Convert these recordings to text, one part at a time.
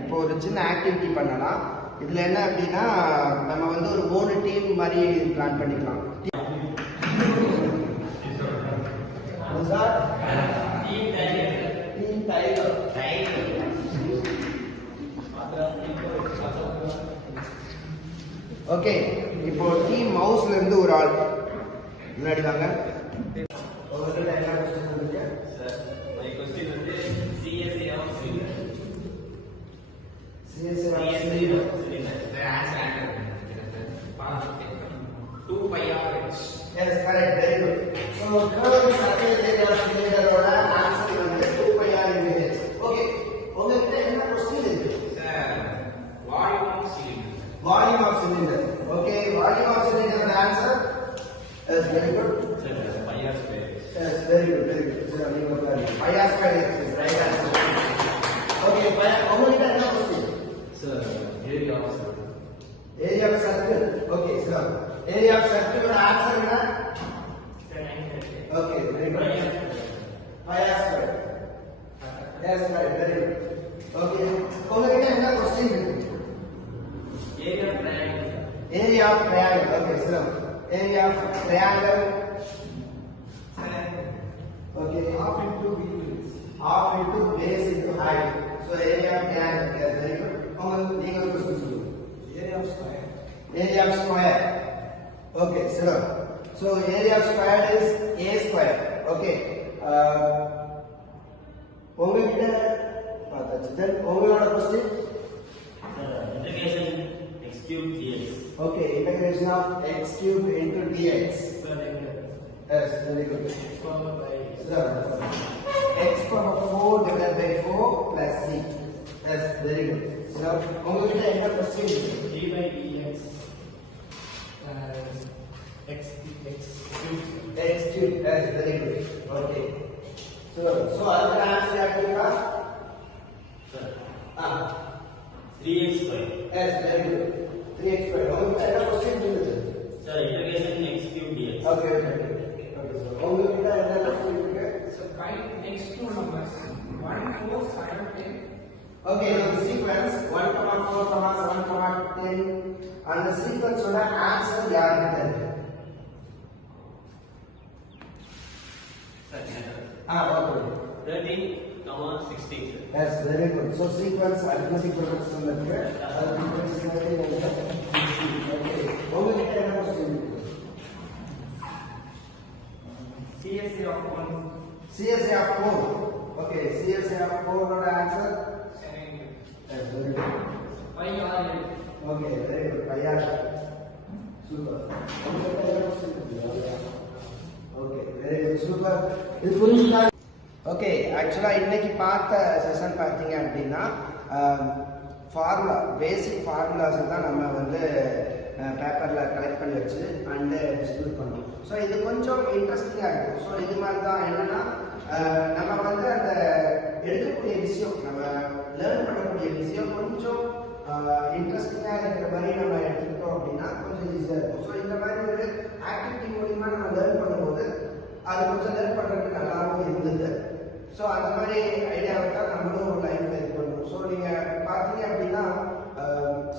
இப்போ ஒரு சின்ன ஆக்டிவிட்டி பண்ணலாம். இதில் என்ன அப்படின்னா நம்ம வந்து ஒரு 3 டீம் மாதிரி பிளான் பண்ணிக்கலாம். ஓகே, இப்போ டீம் மவுஸ்ல இருந்து ஒரு ஆள் முன்னாடி வாங்க. உங்ககிட்ட என்ன क्वेश्चन இருக்கு சார்? மை क्वेश्चन வந்து CSA of cylinder. CSA of cylinder. The answer is 2 pi r h. Yes, correct, very good. So curve surface area of cylinder ஓட ஆன்சர் வந்து 2 pi r h. Okay, உங்ககிட்ட என்ன question இருக்கு sir? Volume of cylinder. Volume of cylinder. Okay, volume of cylinder. The answer is very good. Pi r square. Yes, very good, very good. So, pi r square is right answer. Okay, pi. How many times now question? Sir, area of circle. Area of circle. Okay, sir. Area of circle. The answer is what? Okay, very good. Pi r square. Yes, right, very good. Okay. How many times now question? Area of triangle. Area of triangle. Okay, sir. Area of triangle. Okay. Half into base. Half into base into height. So area of triangle. Yes, very good. How much? Legal question. Area of square. Area of square. Okay, sir. So area of square is a square. Okay. உங்ககிட்ட பார்த்தாச்சு. Then உங்களோட question. Integration x cube dx. Okay, integration of x cube into dx. Yes, very good. X power 4 divided by 4 plus c. Yes, very good. So, உங்ககிட்ட என்ன question? d by dx x cube. X cube. Yes, very good. Okay. So அதுக்கு answer யாருக்குடா? Sir. 3x square. Yes, very good. 3x square. உங்ககிட்ட என்ன question இருக்கு? Sir, integration x cube dx. Okay, okay. Okay, so உங்ககிட்ட என்ன question இருக்கு? So find next two numbers 1 4 7 10. Okay, now the sequence 1 4 7 10 and the sequence ஓட answer யாருக்கு இருக்கு? Okay. 13, 16. Yes, very good. So sequence arithmetic progression இருக்கு. அது sequence 13 Okay. உங்ககிட்ட என்ன question இருக்கு? CSA of 1. CSA of 4. Okay, CSA of 4 ஓட answer 7. Yes, very good. Pi r. Okay, very good. Pi r. Super. உங்ககிட்ட என்ன question இருக்கு? Okay, very good. Super. இது புரியுதா? ஓகே, ஆக்சுவலாக இன்னைக்கு பார்த்த செஷன் பார்த்தீங்க அப்படின்னா ஃபார்முலா, பேசிக் ஃபார்முலாஸ் தான் நம்ம வந்து பேப்பரில் கலெக்ட் பண்ணி வச்சு அண்டு டிஸ்ட்ரிபியூட் பண்ணோம். ஸோ இது கொஞ்சம் இன்ட்ரெஸ்டிங்காக இருக்கும். ஸோ இது மாதிரி தான் என்னென்னா நம்ம வந்து அந்த எடுக்கக்கூடிய விஷயம், நம்ம லேர்ன் பண்ணக்கூடிய விஷயம் கொஞ்சம் இன்ட்ரெஸ்டிங்காக இருக்கிற மாதிரி நம்ம எடுத்துக்கிட்டோம் அப்படின்னா கொஞ்சம் ஈஸியாக இருக்கும். ஸோ இந்த மாதிரி ஒரு ஆக்டிவிட்டி மூலிமா நம்ம லேர்ன் பண்ணும்போது அது கொஞ்சம் லேர்ன் பண்ணுறதுக்கு நல்லாவும் இருந்தது. ஸோ அந்த மாதிரி ஐடியாவை தான் நம்மளும் லைஃப்ல இது பண்ணுவோம். ஸோ நீங்கள் பார்த்தீங்க அப்படின்னா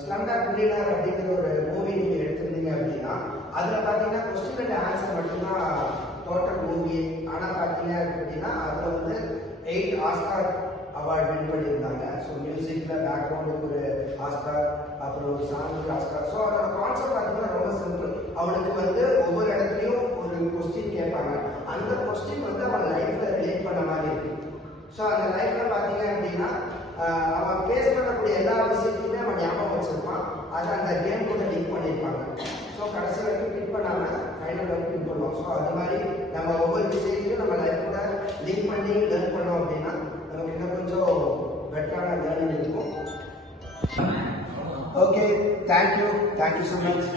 ஸ்லம்டாக் மில்லியனர் அப்படிங்கிற ஒரு மூவி நீங்கள் எடுத்துருந்தீங்க அப்படின்னா அதில் பார்த்தீங்கன்னா கொஸ்டின் அண்ட் ஆன்சர் மட்டும்தான் டோட்டல் மூவி. ஆனால் பார்த்தீங்க அப்படின்னா அதில் வந்து 8 ஆஸ்கார் அவார்டு வின் பண்ணியிருந்தாங்க. ஸோ மியூசிக்கில் பேக்ரவுண்டுக்கு ஒரு ஆஸ்கார், அப்புறம் ஒரு சாங்குக்கு ஆஸ்கார். ஸோ அதோட கான்செப்ட் பார்த்தீங்கன்னா ரொம்ப சிம்பிள். அவனுக்கு வந்து ஒவ்வொரு இடத்துலையும் ஒரு கொஸ்டின் கேட்பாங்க. அந்த கொஸ்டின் வந்து அவன் லைஃப்ல ரிலேட் பண்ண மாதிரி இருக்கு. ஸோ அந்த லைஃப்ல பார்த்தீங்க அப்படின்னா அவன் ஃபேஸ் பண்ணக்கூடிய எல்லா விஷயத்தையுமே அவன் ஞாபகம் வச்சிருப்பான். அதை அந்த கேம் கூட லிங்க் பண்ணியிருப்பாங்க. ஸோ கடைசி வரைக்கும் கிளிக் பண்ணாம ஃபைனல் வரைக்கும் கிளிக் பண்ணுவோம். ஸோ அது மாதிரி நம்ம ஒவ்வொரு விஷயத்தையும் நம்ம லைஃப் கூட லிங்க் பண்ணி லேர்ன் பண்ணோம் அப்படின்னா நமக்கு இன்னும் கொஞ்சம் பெட்டரான லேர்னிங் இருக்கும். Okay, thank you so much.